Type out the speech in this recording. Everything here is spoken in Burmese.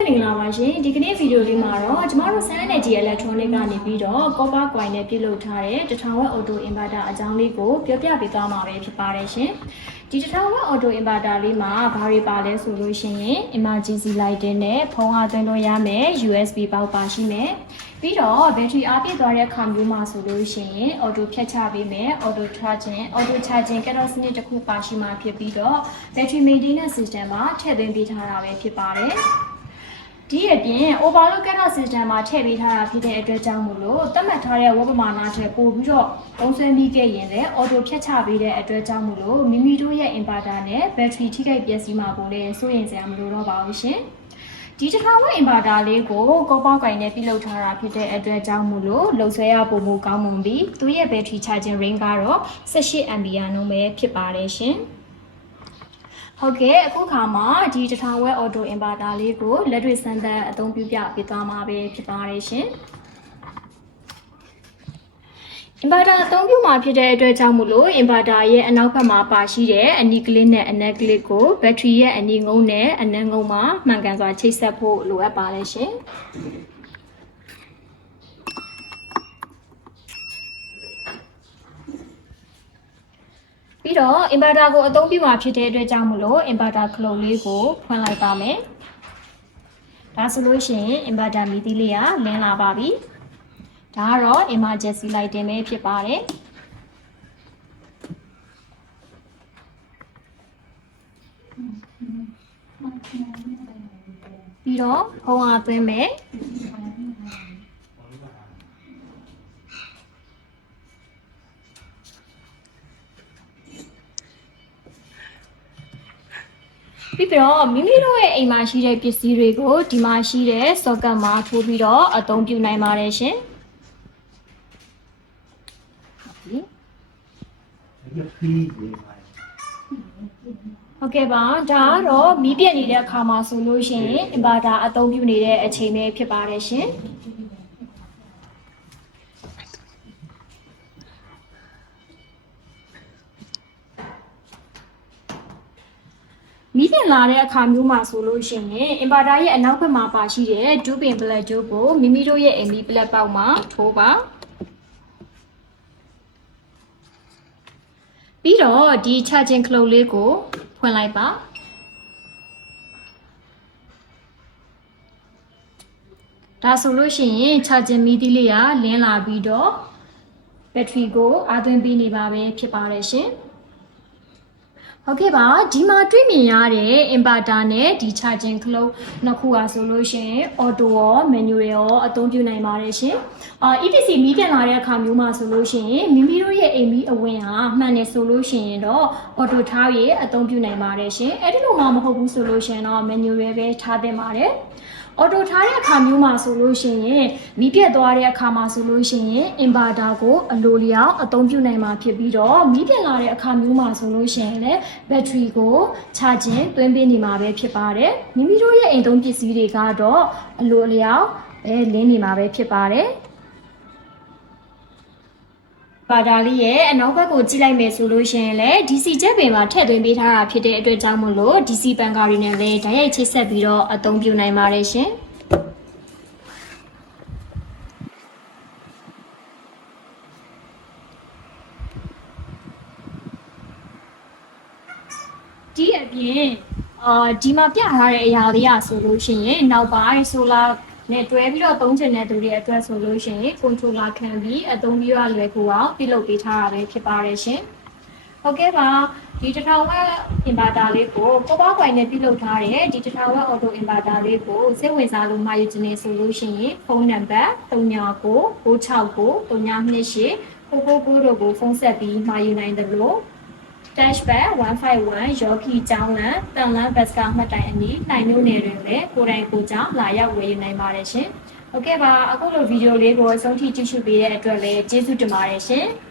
မင်္ဂလာပါရှင်ဒီကနေ့ဗီဒီယိုလေးမှာတော့ကျမတို့ Sun Energy Electronic ကနေပြီးတော့ Copper Coil နဲ့ပြုလုပ်ထားတဲ့1000W Auto Inverter အကြောင်းလေးကိုပြောပြပေးသွားမှာပဲဖြစ်ပါတယ်ရှင်ဒီ1000W Auto Inverter လေးမှာဘာတွေပါလဲဆိုလို့ရှိရင် Emergency Lighting နဲ့ဖုန်းအားသွင်းလို့ရမယ် USB ပေါက်ပါရှိမယ်ပြီးတော့ battery အားပြည့်သွားတဲ့အခါမျိုးမှာဆိုလို့ရှိရင် auto ဖြတ်ချပေးမယ် auto charging ကတော့စနစ်တစ်ခုပါရှိမှာဖြစ်ပြီးတော့ battery maintenance system မှာထည့်သွင်းပေးထားတာပဲဖြစ်ပါတယ်ဒီအပြင် overload current system မှာထည့်ပေးထားတာဖြစ်တဲ့အတွက်ကြောင့်မို့လို့သတ်မှတ်ထားတဲ့ဝပမာဏထက်ပိုပြီးတော့သုံးစွဲမိခဲ့ရင်လည်း auto ဖြတ်ချပေးတဲ့အတွက်ကြောင့်မို့လို့မိမိတို့ရဲ့ inverter နဲ့ battery ထိခိုက်ပျက်စီးမှာကိုလည်းစိုးရိမ်စရာမလိုတော့ပါဘူးရှင်ဒီ1000W inverter လေးကို Copper Coil နဲ့ပြုလုပ်ထားတာဖြစ်တဲ့အတွက်ကြောင့်မို့လို့လုံဆွဲရပုံမူကောင်းမွန်ပြီးသူရဲ့ battery charging range ကတော့18 Ampere နှုန်းပဲဖြစ်ပါတယ်ရှင်ဟုတ်ကဲ့အခုခါမှာဒီ1000W Auto Inverter လေးကိုလက်တွေ့စမ်းသပ်အသုံးပြုပြပေးသွားမှာပဲဖြစ်ပါတယ်ရှင် Inverter အသုံးပြုမှာဖြစ်တဲ့အတွက်ကြောင့်မို့လို့ Inverter ရဲ့အနောက်ဘက်မှာပါရှိတဲ့အနီးကလစ်နဲ့အနက်ကလစ်ကို battery ရဲ့အနီးငုံနဲ့အနက်ငုံမှာမှန်ကန်စွာချိတ်ဆက်ဖို့လိုအပ်ပါတယ်ရှင်ပြီးတော့ inverter ကိုအသုံးပြုမှာဖြစ်တဲ့အတွက်ကြောင့်မလို့ inverter ခလုတ်လေးကိုဖွင့်လိုက်ပါမယ်။ဒါဆိုလို့ရှိရင် inverter မီးသီးလေးကလင်းလာပါပြီ။ဒါကတော့ emergency lighting ပဲဖြစ်ပါတယ်။ပြီးတော့ဖုံးအားသွင်းမယ်။ပြီးတော့မိမိတို့ရဲ့အိမ်မှာရှိတဲ့ပစ္စည်းတွေကိုဒီမှာရှိတဲ့ socket မှာထိုးပြီးတော့အသုံးပြုနိုင်ပါတယ်ရှင်။ဟုတ်ကဲ့ပါဒါကတော့မီးပြတ်နေတဲ့အခါမှာဆိုလို့ရှိရင် inverter အသုံးပြုနေတဲ့အချိန်ပဲဖြစ်ပါတယ်ရှင်။မီးတင်လာတဲ့အခါမျိုးမှာဆိုလို့ရှိရင် inverter ရဲ့အနောက်ဘက်မှာပါရှိတဲ့2 pin plug တို့ကိုမိမိတို့ရဲ့အိမ်မီး plug ပေါက်မှာထိုးပါပြီးတော့ဒီ charging clock လေးကိုဖွင့်လိုက်ပါဒါဆိုလို့ရှိရင် charging မီးသီးလေးကလင်းလာပြီးတော့ battery ကိုအားသွင်းပေးနေပါပဲဖြစ်ပါတယ်ရှင်ဟုတ်ကဲ့ပါဒီမှာတွေ့မြင်ရတဲ့ inverter နဲ့ဒီ charging clock နှစ်ခုอ่ะဆိုလို့ရှိရင် auto ရော manual ရောအသုံးပြုနိုင်ပါတယ်ရှင်EPC မီးပြန်လာတဲ့အခါမျိုးမှာဆိုလို့ရှိရင်မိမိတို့ရဲ့အိမ်မီးအဝင်ဟာမှန်တယ်ဆိုလို့ရှိရင်တော့ auto ထားရအသုံးပြုနိုင်ပါတယ်ရှင်အဲ့ဒီလိုမှမဟုတ်ဘူးဆိုလို့ရှိရင်တော့ manual ပဲထားသင့်ပါတယ်auto ထားတဲ့အခါမျိုးမှာဆိုလို့ရှိရင်မီးပြတ်သွားတဲ့အခါမှာဆိုလို့ရှိရင် inverter ကိုအလိုလျောက်အသုံးပြုနိုင်မှာဖြစ်ပြီးတော့မီးပြတ်လာတဲ့အခါမျိုးမှာဆိုလို့ရှိရင်လည်း battery ကို charging သွင်းပေးနေမှာပဲဖြစ်ပါတယ်မိမိတို့ရဲ့အိမ်သုံးပစ္စည်းတွေကတော့အလိုလျောက်ပဲလင်းနေမှာပဲဖြစ်ပါတယ်ပါတာလေးရဲ့အနောက်ဘက်ကိုကြည့်လိုက်မယ်ဆိုလို့ရှိရင်လည်း DC ချက်ပင်မှာထည့်သွင်းပေးထားတာဖြစ်တဲ့အတွက်ကြောင့်မို့လို့ DC ပန်ကာတွေနဲ့လည်းဓာတ်ရိုက်ချိတ်ဆက်ပြီးတော့အသုံးပြုနိုင်ပါတယ်ရှင်ဒီအပြင်ဒီမှာပြထားတဲ့အရာလေးอ่ะဆိုလို့ရှိရင်နောက်ပိုင်း solarနဲ့တွဲပြီးတော့သုံးချင်တဲ့သူတွေအတွက်ဆိုလို့ရှိရင် controller ခံပြီးအသုံးပြုရလွယ်ကူအောင်ပြုလုပ်ပေးထားတာပဲဖြစ်ပါတယ်ရှင်။ဟုတ်ကဲ့ပါဒီ1000W inverter လေးကို Copper Coil နဲ့ပြုလုပ်ထားတဲ့ဒီ 1000W Auto Inverter လေးကိုစိတ်ဝင်စားလို့မှာယူခြင်းနေဆိုလို့ရှိရင်ဖုန်းနံပါတ်39969328တို့ကိုဖုန်းဆက်ပြီးမှာယူနိုင်တယ်လို့Dashback 151 Yogi ကျောင်းလမ်းတန်လန်းဘတ်စကားမှတ်တိုင်အနီးနိုင်မျိုးနယ်တွင်လည်းကိုယ်တိုင်ကိုကြောင့်လာရောက်ဝယ်ယူနိုင်ပါတယ်ရှင်။ဟုတ်ကဲ့ပါအခုလိုဗီဒီယိုလေးကိုအဆုံးထိကြည့်ရှုပေးတဲ့အတွက်လည်းကျေးဇူးတင်ပါတယ်ရှင်။